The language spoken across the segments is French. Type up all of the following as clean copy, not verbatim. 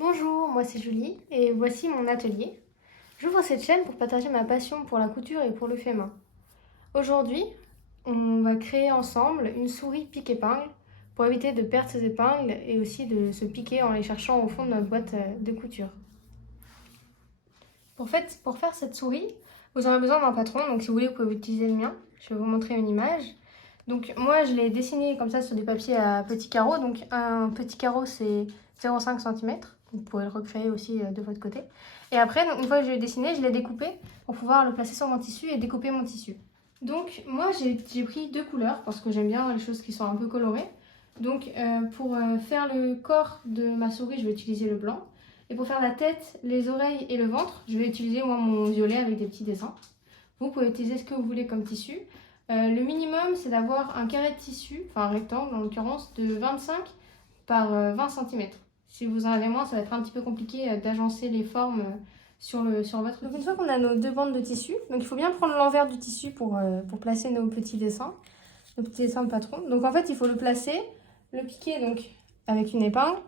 Bonjour, moi c'est Julie et voici mon atelier. J'ouvre cette chaîne pour partager ma passion pour la couture et pour le fait main. Aujourd'hui, on va créer ensemble une souris pique-épingle pour éviter de perdre ses épingles et aussi de se piquer en les cherchant au fond de notre boîte de couture. Pour faire cette souris, vous aurez besoin d'un patron, donc si vous voulez, vous pouvez utiliser le mien. Je vais vous montrer une image. Donc moi, je l'ai dessiné comme ça sur des papiers à petits carreaux. Donc un petit carreau, c'est 0,5 cm. Vous pouvez le recréer aussi de votre côté. Et après, une fois que je l'ai dessiné, je l'ai découpé pour pouvoir le placer sur mon tissu et découper mon tissu. Donc moi, j'ai pris deux couleurs parce que j'aime bien les choses qui sont un peu colorées. Donc pour faire le corps de ma souris, je vais utiliser le blanc. Et pour faire la tête, les oreilles et le ventre, je vais utiliser moi mon violet avec des petits dessins. Vous pouvez utiliser ce que vous voulez comme tissu. Le minimum, c'est d'avoir un carré de tissu, enfin un rectangle en l'occurrence, de 25 par 20 cm. Si vous en avez moins, ça va être un petit peu compliqué d'agencer les formes sur votre tissu. Donc une fois qu'on a nos deux bandes de tissu, donc il faut bien prendre l'envers du tissu pour placer nos petits dessins de patron. Donc en fait, il faut le placer, le piquer donc avec une épingle.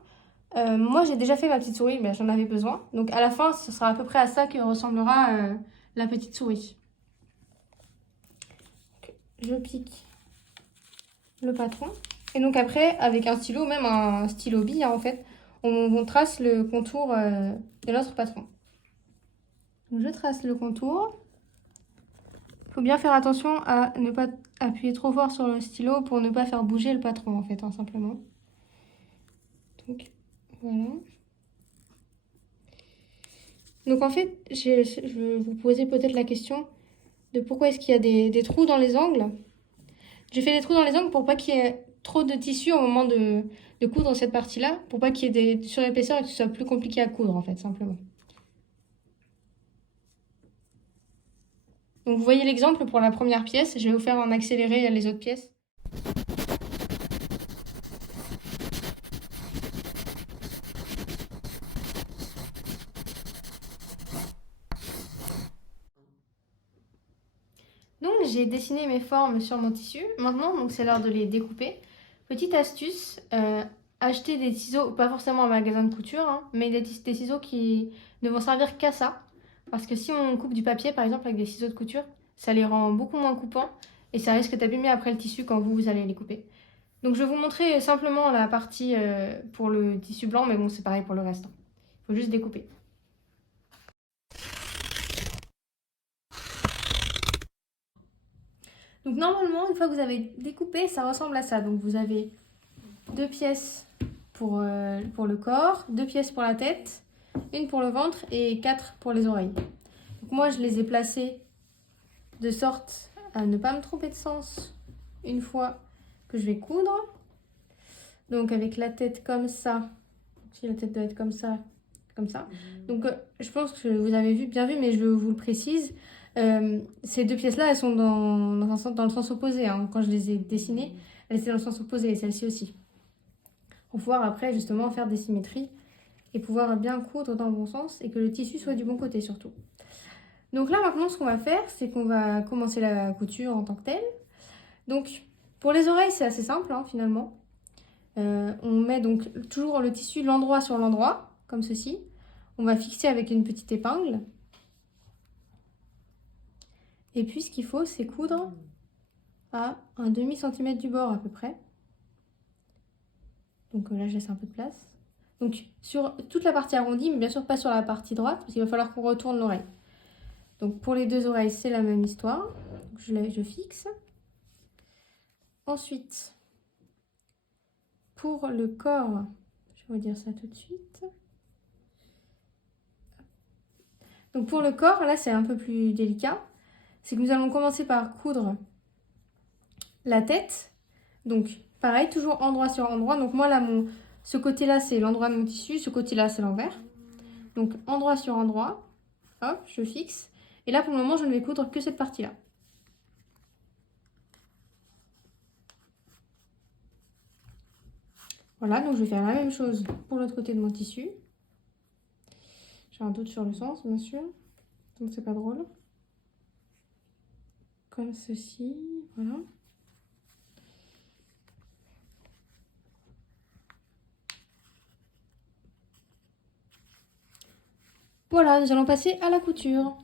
Moi, j'ai déjà fait ma petite souris, mais j'en avais besoin. Donc à la fin, ce sera à peu près à ça que ressemblera la petite souris. Je pique le patron. Et donc après, avec un stylo, même un stylo bille, en fait, on trace le contour de notre patron. Donc je trace le contour. Il faut bien faire attention à ne pas appuyer trop fort sur le stylo pour ne pas faire bouger le patron, en fait, hein, simplement. Donc, voilà. Donc en fait, je vais vous poser peut-être la question de pourquoi est-ce qu'il y a des trous dans les angles. J'ai fait des trous dans les angles pour pas qu'il y ait trop de tissu au moment de coudre cette partie-là, pour pas qu'il y ait des surépaisseurs et que ce soit plus compliqué à coudre en fait, simplement. Donc vous voyez l'exemple pour la première pièce, je vais vous faire en accéléré les autres pièces. Donc j'ai dessiné mes formes sur mon tissu. Maintenant, donc c'est l'heure de les découper. Petite astuce, acheter des ciseaux, pas forcément en magasin de couture, hein, mais des ciseaux qui ne vont servir qu'à ça. Parce que si on coupe du papier, par exemple, avec des ciseaux de couture, ça les rend beaucoup moins coupants et ça risque d'abîmer après le tissu quand vous allez les couper. Donc je vais vous montrer simplement la partie pour le tissu blanc, mais bon, c'est pareil pour le reste. Il faut juste découper. Donc normalement, une fois que vous avez découpé, ça ressemble à ça. Donc vous avez deux pièces pour le corps, deux pièces pour la tête, une pour le ventre et quatre pour les oreilles. Donc moi, je les ai placées de sorte à ne pas me tromper de sens une fois que je vais coudre. Donc avec la tête comme ça, si la tête doit être comme ça, comme ça. Donc je pense que vous avez bien vu, mais je vous le précise. Ces deux pièces-là, elles sont dans le sens opposé. Hein. Quand je les ai dessinées, elles étaient dans le sens opposé, et celle-ci aussi. Pour pouvoir après justement faire des symétries et pouvoir bien coudre dans le bon sens et que le tissu soit du bon côté surtout. Donc là maintenant ce qu'on va faire, c'est qu'on va commencer la couture en tant que telle. Donc pour les oreilles c'est assez simple hein, finalement. On met donc toujours le tissu l'endroit sur l'endroit, comme ceci. On va fixer avec une petite épingle. Et puis ce qu'il faut c'est coudre à un demi-centimètre du bord à peu près. Donc là je laisse un peu de place. Donc sur toute la partie arrondie, mais bien sûr pas sur la partie droite, parce qu'il va falloir qu'on retourne l'oreille. Donc pour les deux oreilles, c'est la même histoire. Donc, je fixe. Ensuite, pour le corps, je vais vous dire ça tout de suite. Donc pour le corps, là c'est un peu plus délicat. C'est que nous allons commencer par coudre la tête. Donc pareil, toujours endroit sur endroit. Donc moi là, ce côté-là c'est l'endroit de mon tissu, ce côté-là c'est l'envers. Donc endroit sur endroit, hop, je fixe. Et là pour le moment, je ne vais coudre que cette partie-là. Voilà, donc je vais faire la même chose pour l'autre côté de mon tissu. J'ai un doute sur le sens, bien sûr, donc c'est pas drôle. Comme ceci, voilà. Voilà, nous allons passer à la couture.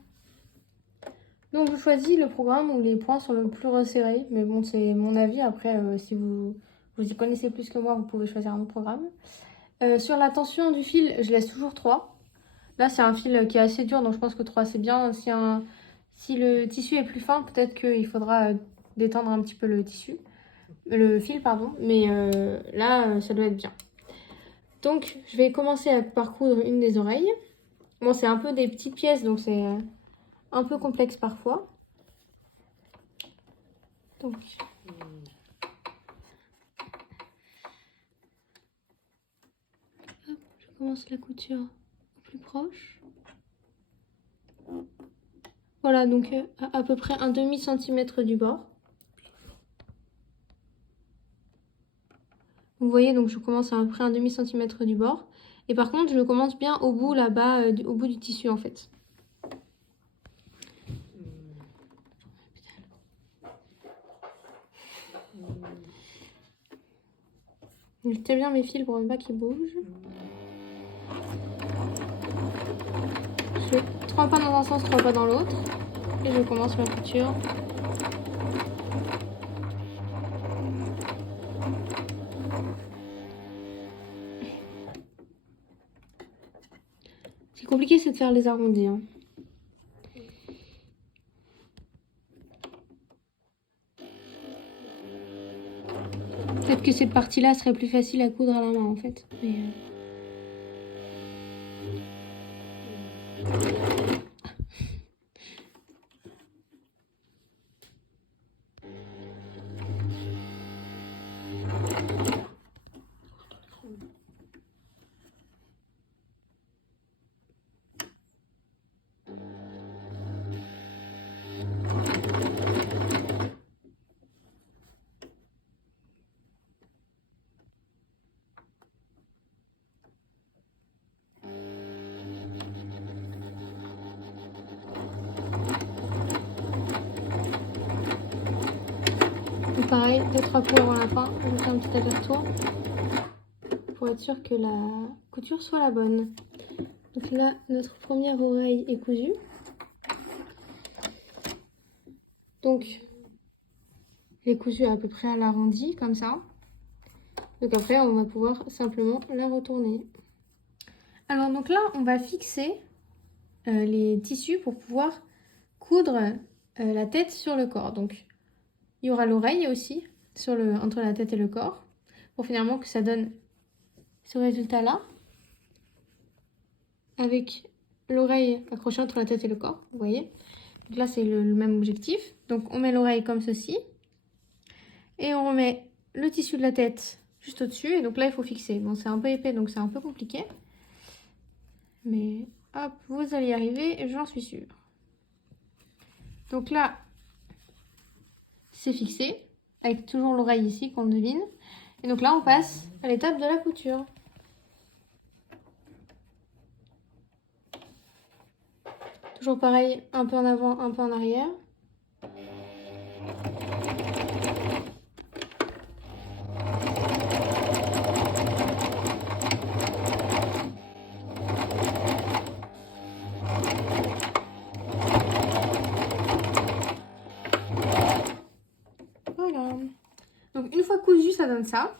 Donc je choisis le programme où les points sont le plus resserrés. Mais bon, c'est mon avis. Après, si vous y connaissez plus que moi, vous pouvez choisir un autre programme. Sur la tension du fil, je laisse toujours 3. Là, c'est un fil qui est assez dur, donc je pense que 3 c'est bien. Si le tissu est plus fin, peut-être qu'il faudra détendre un petit peu le fil, pardon. Mais là, ça doit être bien. Donc, je vais commencer par coudre une des oreilles. Bon, c'est un peu des petites pièces, donc c'est un peu complexe parfois. Donc, hop, je commence la couture au plus proche. Voilà, donc à peu près un demi-centimètre du bord. Vous voyez, donc je commence à peu près un demi-centimètre du bord. Et par contre, je commence bien au bout là-bas, au bout du tissu en fait. Je tiens bien mes fils pour ne pas qu'ils bougent. Je fais 3 pas dans un sens, 3 pas dans l'autre. Et je commence ma couture. Ce qui est compliqué, c'est de faire les arrondis. Hein. Peut-être que cette partie-là serait plus facile à coudre à la main en fait. Mais, Donc pareil, 2-3 coups avant la fin, je fais un petit aller-retour pour être sûr que la couture soit la bonne. Donc là, notre première oreille est cousue. Donc, elle est cousue à peu près à l'arrondi, comme ça. Donc après, on va pouvoir simplement la retourner. Alors donc là, on va fixer les tissus pour pouvoir coudre la tête sur le corps. Donc, il y aura l'oreille aussi entre la tête et le corps pour finalement que ça donne ce résultat-là avec l'oreille accrochée entre la tête et le corps, vous voyez. Donc là, c'est le même objectif. Donc, on met l'oreille comme ceci et on remet le tissu de la tête juste au-dessus. Et donc là, il faut fixer. Bon, c'est un peu épais, donc c'est un peu compliqué. Mais hop, vous allez y arriver, j'en suis sûre. Donc là, c'est fixé, avec toujours l'oreille ici qu'on devine. Et donc là, on passe à l'étape de la couture. Toujours pareil, un peu en avant, un peu en arrière. Voilà. Donc une fois cousu, ça donne ça.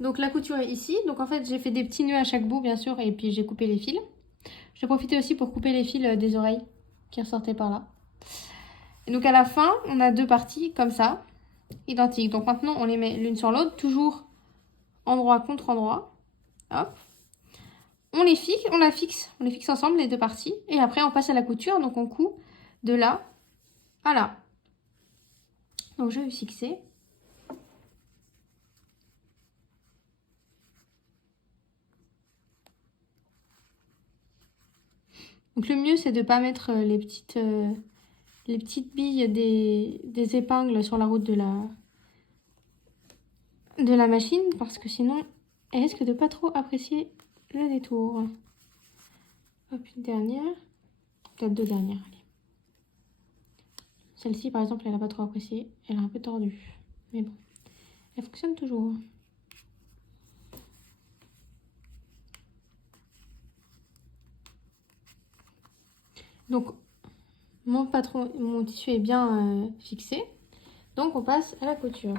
Donc la couture est ici. Donc en fait, j'ai fait des petits nœuds à chaque bout, bien sûr, et puis j'ai coupé les fils. J'ai profité aussi pour couper les fils des oreilles qui ressortaient par là. Et donc à la fin, on a deux parties comme ça, identiques. Donc maintenant, on les met l'une sur l'autre, toujours endroit contre endroit. Hop. On les fixe ensemble les deux parties. Et après, on passe à la couture. Donc on coud de là à là. Donc je vais fixer. Donc le mieux, c'est de ne pas mettre les petites billes des épingles sur la route de la machine, parce que sinon, elle risque de pas trop apprécier le détour. Hop, une dernière. Peut-être deux dernières, allez. Celle-ci, par exemple, elle n'a pas trop apprécié. Elle est un peu tordue. Mais bon, elle fonctionne toujours. Donc mon tissu est bien fixé. Donc on passe à la couture.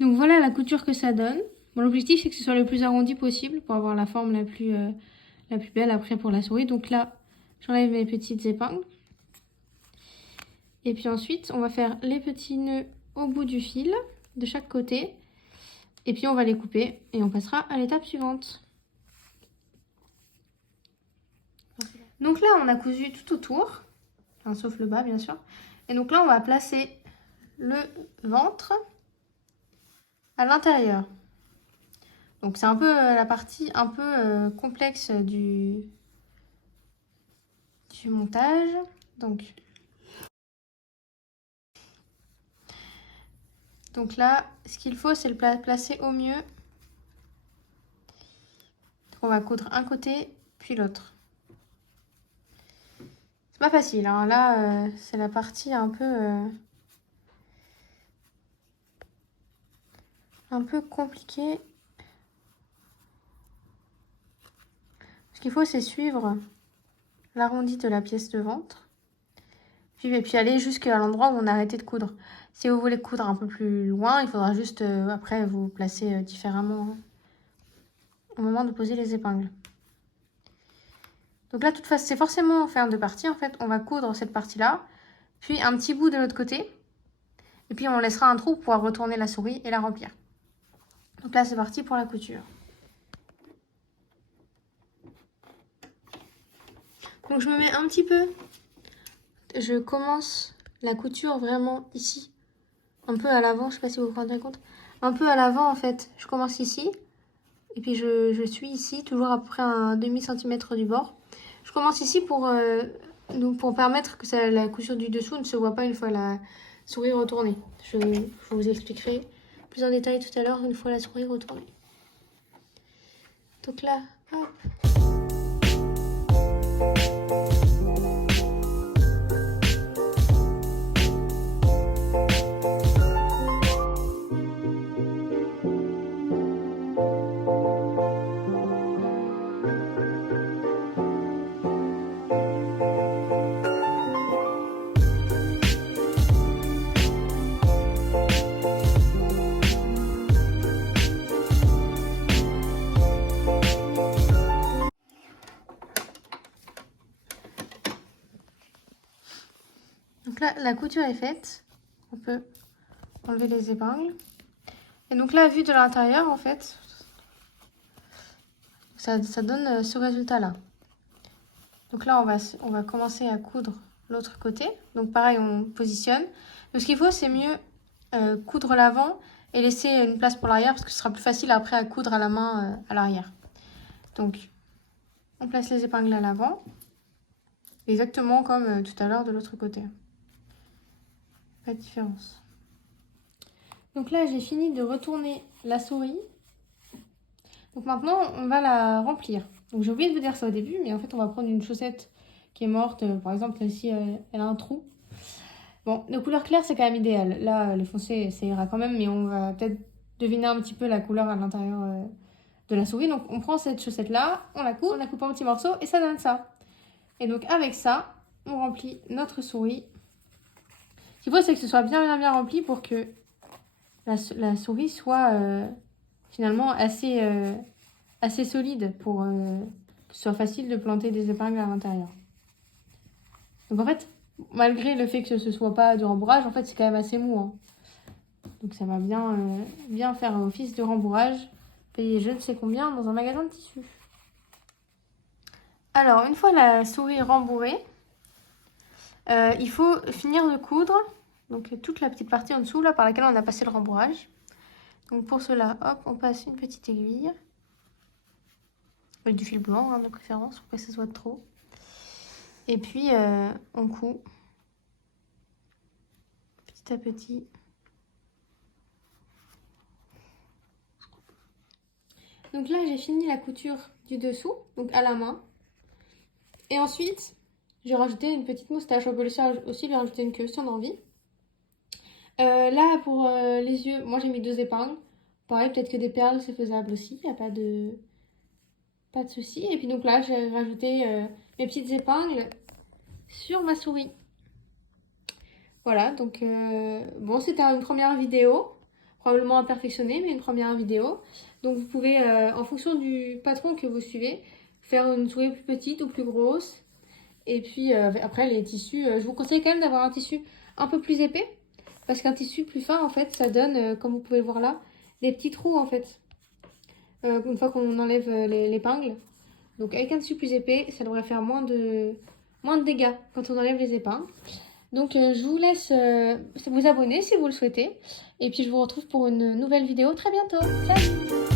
Donc voilà la couture que ça donne. Bon, l'objectif c'est que ce soit le plus arrondi possible pour avoir la forme la plus belle après pour la souris. Donc là, j'enlève mes petites épingles. Et puis ensuite, on va faire les petits nœuds au bout du fil de chaque côté. Et puis on va les couper et on passera à l'étape suivante. Donc là, on a cousu tout autour, enfin, sauf le bas bien sûr. Et donc là, on va placer le ventre à l'intérieur. Donc c'est un peu la partie un peu complexe du montage. Donc là, ce qu'il faut, c'est le placer au mieux. Donc on va coudre un côté, puis l'autre. C'est pas facile, hein. Là, c'est la partie un peu compliquée. Ce qu'il faut, c'est suivre l'arrondi de la pièce de ventre. Et puis aller jusqu'à l'endroit où on a arrêté de coudre. Si vous voulez coudre un peu plus loin, il faudra juste après vous placer différemment au moment de poser les épingles. Donc là, toute façon, c'est forcément faire deux parties. En fait, on va coudre cette partie-là, puis un petit bout de l'autre côté. Et puis on laissera un trou pour pouvoir retourner la souris et la remplir. Donc là, c'est parti pour la couture. Donc je me mets un petit peu. Je commence la couture vraiment ici. Un peu à l'avant, je sais pas si vous vous rendez compte. Un peu à l'avant en fait. Je commence ici. Et puis je suis ici, toujours à peu près un demi-centimètre du bord. Je commence ici pour permettre que la couture du dessous ne se voit pas une fois la souris retournée. Je vous expliquerai plus en détail tout à l'heure une fois la souris retournée. Donc là, hop. Donc là, la couture est faite. On peut enlever les épingles. Et donc là, vu de l'intérieur, en fait, ça donne ce résultat-là. Donc là, on va commencer à coudre l'autre côté. Donc pareil, on positionne. Donc ce qu'il faut, c'est mieux coudre l'avant et laisser une place pour l'arrière parce que ce sera plus facile après à coudre à la main à l'arrière. Donc, on place les épingles à l'avant. Exactement comme tout à l'heure de l'autre côté. Pas de différence. Donc là, j'ai fini de retourner la souris. Donc maintenant, on va la remplir. Donc j'ai oublié de vous dire ça au début, mais en fait, on va prendre une chaussette qui est morte. Par exemple, celle-ci, elle a un trou. Bon, de couleur claire, c'est quand même idéal. Là, les foncés, ça ira quand même, mais on va peut-être deviner un petit peu la couleur à l'intérieur de la souris. Donc on prend cette chaussette-là, on la coupe en petits morceaux et ça donne ça. Et donc avec ça, on remplit notre souris. Ce qu'il faut, c'est que ce soit bien rempli pour que la souris soit finalement assez solide pour que ce soit facile de planter des épingles à l'intérieur. Donc en fait, malgré le fait que ce soit pas de rembourrage, en fait c'est quand même assez mou. Hein. Donc ça va bien faire office de rembourrage. Payer je ne sais combien dans un magasin de tissus. Alors une fois la souris rembourrée, il faut finir de coudre. Donc toute la petite partie en dessous là par laquelle on a passé le rembourrage. Donc pour cela, hop, on passe une petite aiguille. Avec du fil blanc, hein, de préférence, pour que ça soit trop. Et puis on coud petit à petit. Donc là j'ai fini la couture du dessous, donc à la main. Et ensuite j'ai rajouté une petite moustache. On peut aussi lui rajouter une queue si on a envie. Là pour les yeux, moi j'ai mis 2 épingles. Pareil, peut-être que des perles c'est faisable aussi, il n'y a pas de souci. Et puis donc là j'ai rajouté mes petites épingles sur ma souris. Voilà, donc bon, c'était une première vidéo, probablement à perfectionner, mais une première vidéo. Donc vous pouvez, en fonction du patron que vous suivez, faire une souris plus petite ou plus grosse. Et puis après les tissus, je vous conseille quand même d'avoir un tissu un peu plus épais, parce qu'un tissu plus fin, en fait, ça donne, comme vous pouvez le voir là, des petits trous, en fait, une fois qu'on enlève l'épingle. Donc avec un tissu plus épais, ça devrait faire moins de dégâts quand on enlève les épingles. Donc je vous laisse vous abonner si vous le souhaitez. Et puis je vous retrouve pour une nouvelle vidéo très bientôt. Salut!